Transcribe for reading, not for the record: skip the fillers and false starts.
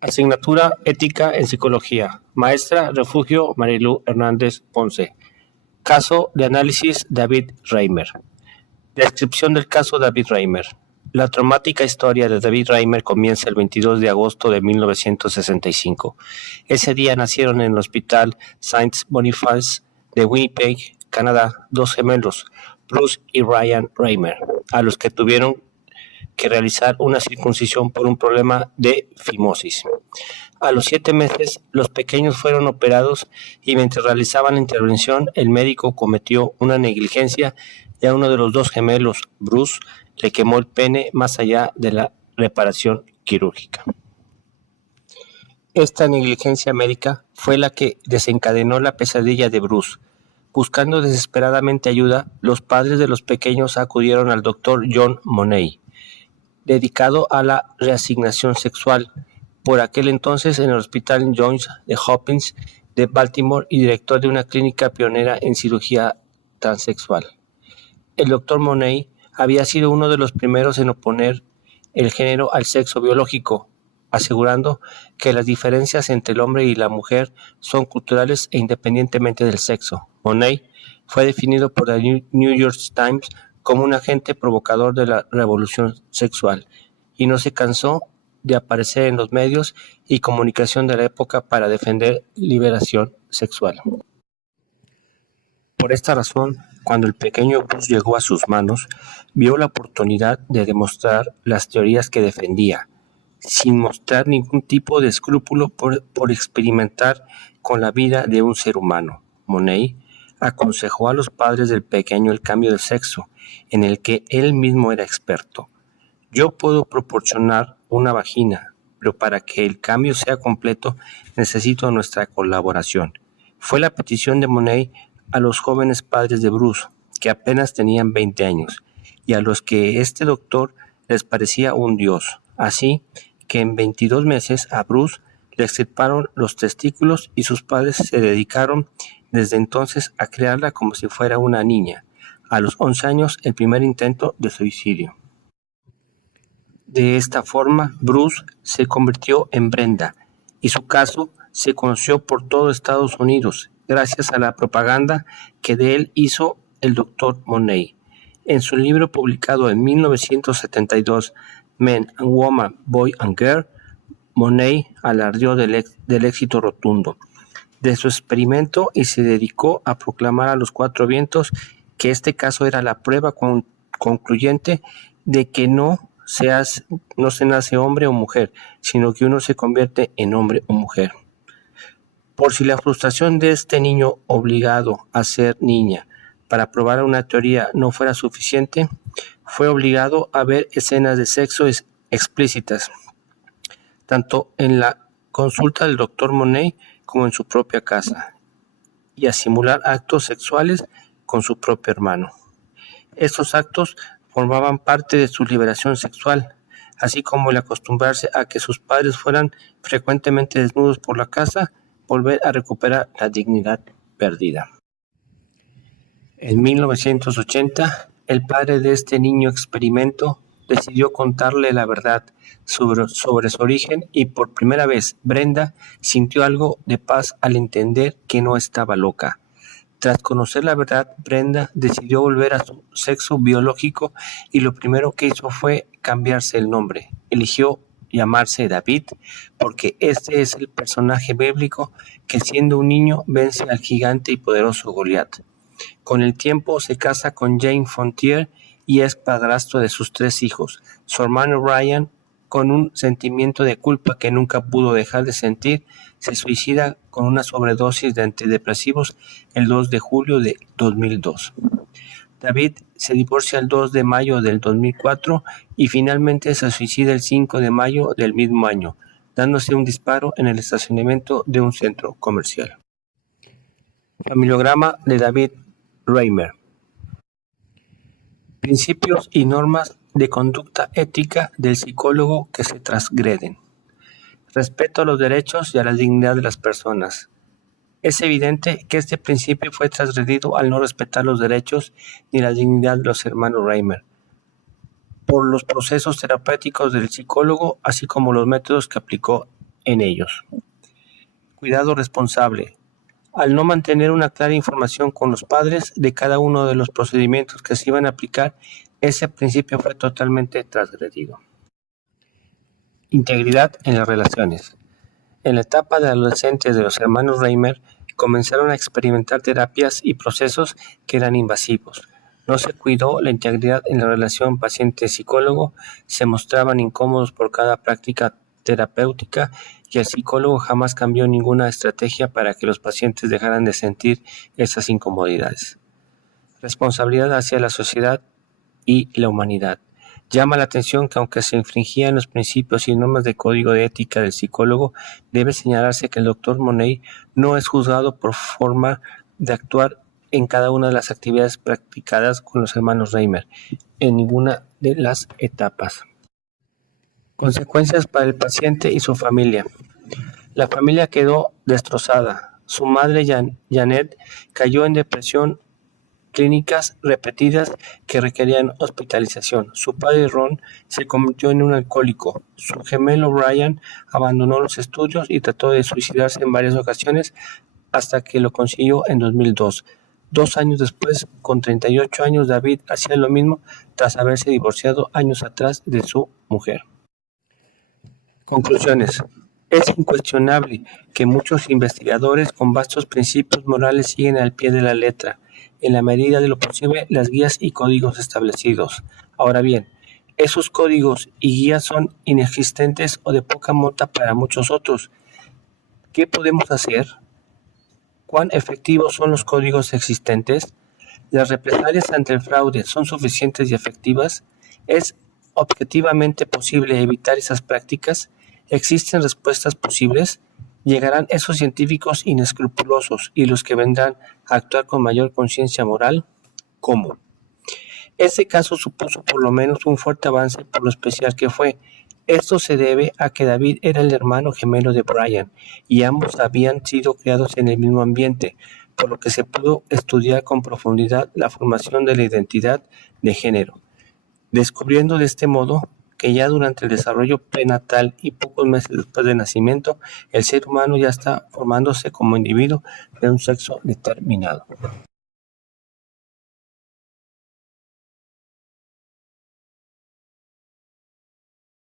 Asignatura Ética en Psicología. Maestra Refugio Marilu Hernández Ponce. Caso de análisis David Reimer. Descripción del caso David Reimer. La traumática historia de David Reimer comienza el 22 de agosto de 1965. Ese día nacieron en el Hospital Saint-Boniface de Winnipeg, Canadá, dos gemelos, Bruce y Ryan Reimer, a los que tuvieron que realizar una circuncisión por un problema de fimosis. A los 7 meses, los pequeños fueron operados y mientras realizaban la intervención, el médico cometió una negligencia y a uno de los dos gemelos, Bruce, le quemó el pene más allá de la reparación quirúrgica. Esta negligencia médica fue la que desencadenó la pesadilla de Bruce. Buscando desesperadamente ayuda, los padres de los pequeños acudieron al doctor John Money, dedicado a la reasignación sexual, por aquel entonces en el Hospital Johns Hopkins de Baltimore y director de una clínica pionera en cirugía transexual. El doctor Money había sido uno de los primeros en oponer el género al sexo biológico, asegurando que las diferencias entre el hombre y la mujer son culturales e independientemente del sexo. Money fue definido por el New York Times como un agente provocador de la revolución sexual, y no se cansó de aparecer en los medios y comunicación de la época para defender liberación sexual. Por esta razón, cuando el pequeño Bruce llegó a sus manos, vio la oportunidad de demostrar las teorías que defendía, sin mostrar ningún tipo de escrúpulo por experimentar con la vida de un ser humano. Money aconsejó a los padres del pequeño el cambio de sexo, en el que él mismo era experto. Yo puedo proporcionar una vagina, pero para que el cambio sea completo necesito nuestra colaboración. Fue la petición de Money a los jóvenes padres de Bruce, que apenas tenían 20 años, y a los que este doctor les parecía un dios. Así que en 22 meses a Bruce le extirparon los testículos y sus padres se dedicaron desde entonces a criarla como si fuera una niña. A los 11 años, el primer intento de suicidio. De esta forma, Bruce se convirtió en Brenda, y su caso se conoció por todo Estados Unidos, gracias a la propaganda que de él hizo el Dr. Money. En su libro publicado en 1972, Men and Woman, Boy and Girl, Money alardeó del éxito rotundo de su experimento y se dedicó a proclamar a los 4 vientos que este caso era la prueba concluyente de que no se nace hombre o mujer, sino que uno se convierte en hombre o mujer. Por si la frustración de este niño obligado a ser niña para probar una teoría no fuera suficiente, fue obligado a ver escenas de sexo explícitas, tanto en la consulta del Dr. Money como en su propia casa, y a simular actos sexuales con su propio hermano. Estos actos formaban parte de su liberación sexual, así como el acostumbrarse a que sus padres fueran frecuentemente desnudos por la casa, volver a recuperar la dignidad perdida. En 1980, el padre de este niño experimento decidió contarle la verdad sobre su origen y por primera vez Brenda sintió algo de paz al entender que no estaba loca. Tras conocer la verdad, Brenda decidió volver a su sexo biológico y lo primero que hizo fue cambiarse el nombre. Eligió llamarse David porque este es el personaje bíblico que siendo un niño vence al gigante y poderoso Goliat. Con el tiempo se casa con Jane Fontier y es padrastro de sus 3 hijos. Su hermano Ryan, con un sentimiento de culpa que nunca pudo dejar de sentir, se suicida con una sobredosis de antidepresivos el 2 de julio de 2002. David se divorcia el 2 de mayo del 2004 y finalmente se suicida el 5 de mayo del mismo año, dándose un disparo en el estacionamiento de un centro comercial. Familiograma de David Reimer. Principios y normas de conducta ética del psicólogo que se transgreden. Respeto a los derechos y a la dignidad de las personas. Es evidente que este principio fue transgredido al no respetar los derechos ni la dignidad de los hermanos Reimer, por los procesos terapéuticos del psicólogo, así como los métodos que aplicó en ellos. Cuidado responsable. Al no mantener una clara información con los padres de cada uno de los procedimientos que se iban a aplicar, ese principio fue totalmente transgredido. Integridad en las relaciones. En la etapa de adolescentes de los hermanos Reimer, comenzaron a experimentar terapias y procesos que eran invasivos. No se cuidó la integridad en la relación paciente-psicólogo, se mostraban incómodos por cada práctica terapéutica y el psicólogo jamás cambió ninguna estrategia para que los pacientes dejaran de sentir esas incomodidades. Responsabilidad hacia la sociedad y la humanidad. Llama la atención que aunque se infringían los principios y normas de código de ética del psicólogo, debe señalarse que el Dr. Money no es juzgado por forma de actuar en cada una de las actividades practicadas con los hermanos Reimer, en ninguna de las etapas. Consecuencias para el paciente y su familia. La familia quedó destrozada. Su madre, Janet, cayó en depresión clínicas repetidas que requerían hospitalización. Su padre Ron se convirtió en un alcohólico. Su gemelo Brian abandonó los estudios y trató de suicidarse en varias ocasiones hasta que lo consiguió en 2002. 2 años después, con 38 años, David hacía lo mismo tras haberse divorciado años atrás de su mujer. Conclusiones. Es incuestionable que muchos investigadores con vastos principios morales siguen al pie de la letra, en la medida de lo posible, las guías y códigos establecidos. Ahora bien, esos códigos y guías son inexistentes o de poca monta para muchos otros. ¿Qué podemos hacer? ¿Cuán efectivos son los códigos existentes? ¿Las represalias ante el fraude son suficientes y efectivas? ¿Es objetivamente posible evitar esas prácticas? ¿Existen respuestas posibles? ¿Llegarán esos científicos inescrupulosos y los que vendrán a actuar con mayor conciencia moral? ¿Cómo? Este caso supuso por lo menos un fuerte avance por lo especial que fue. Esto se debe a que David era el hermano gemelo de Brian y ambos habían sido criados en el mismo ambiente, por lo que se pudo estudiar con profundidad la formación de la identidad de género, descubriendo de este modo que ya durante el desarrollo prenatal y pocos meses después del nacimiento, el ser humano ya está formándose como individuo de un sexo determinado.